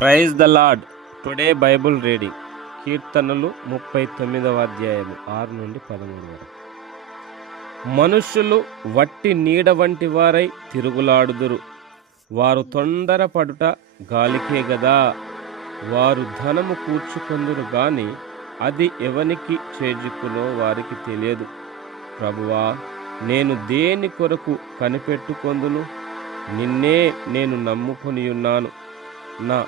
Praise the Lord. Today Bible reading కీర్తనలు 39వ అధ్యాయము 6 నుండి 13 వరకు. మనుష్యులు వట్టి నీడ వంటి వారై తిరుగులాడుదురు. వారు తొందరపడుట గాలికే గదా. వారు ధనము కూర్చుకొందురు గాని అది ఎవనికి చేజిక్కునో వారికి తెలియదు. ప్రభువా, నేను దేని కొరకు కనిపెట్టుకొందును? నిన్నే నేను నమ్ముకొనియున్నాను. నా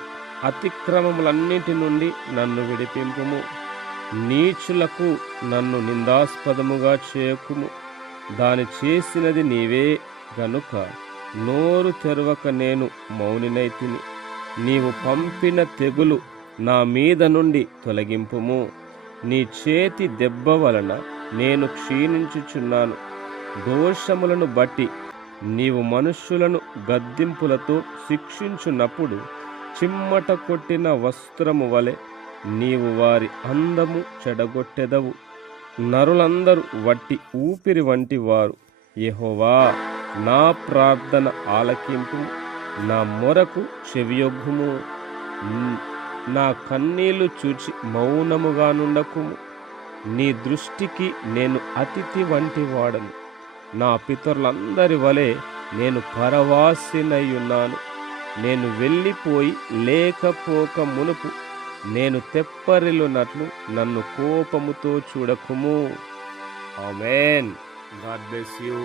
అతిక్రమములన్నిటి నుండి నన్ను విడిపింపుము. నీచులకు నన్ను నిందాస్పదముగా చేయకుము. దాని చేసినది నీవే గనుక నోరు తెరవక నేను మౌనినైతిని. నీవు పంపిన తెగులు నా మీద నుండి తొలగింపుము. నీ చేతి దెబ్బ వలన నేను క్షీణించుచున్నాను. దోషములను బట్టి నీవు మనుష్యులను గద్దింపులతో శిక్షించున్నప్పుడు చిమ్మట కొట్టిన వస్త్రము వలె నీవు వారి అందము చెడగొట్టెదవు. నరులందరూ వట్టి ఊపిరి వంటి వారు. యెహోవా, నా ప్రార్థన ఆలకింపు, నా మొరకు చెవియొగ్గుము. నా కన్నీళ్లు చూచి మౌనముగా నుండకుము. నీ దృష్టికి నేను అతిథి వంటి వాడను. నా పితరులందరి వలె నేను పరవాసినయ్యున్నాను. నేను వెళ్ళిపోయి లేకపోక మునుపు నేను తెప్పరిల్లునట్లు నన్ను కోపముతో చూడకుము. ఆమేన్. God bless you.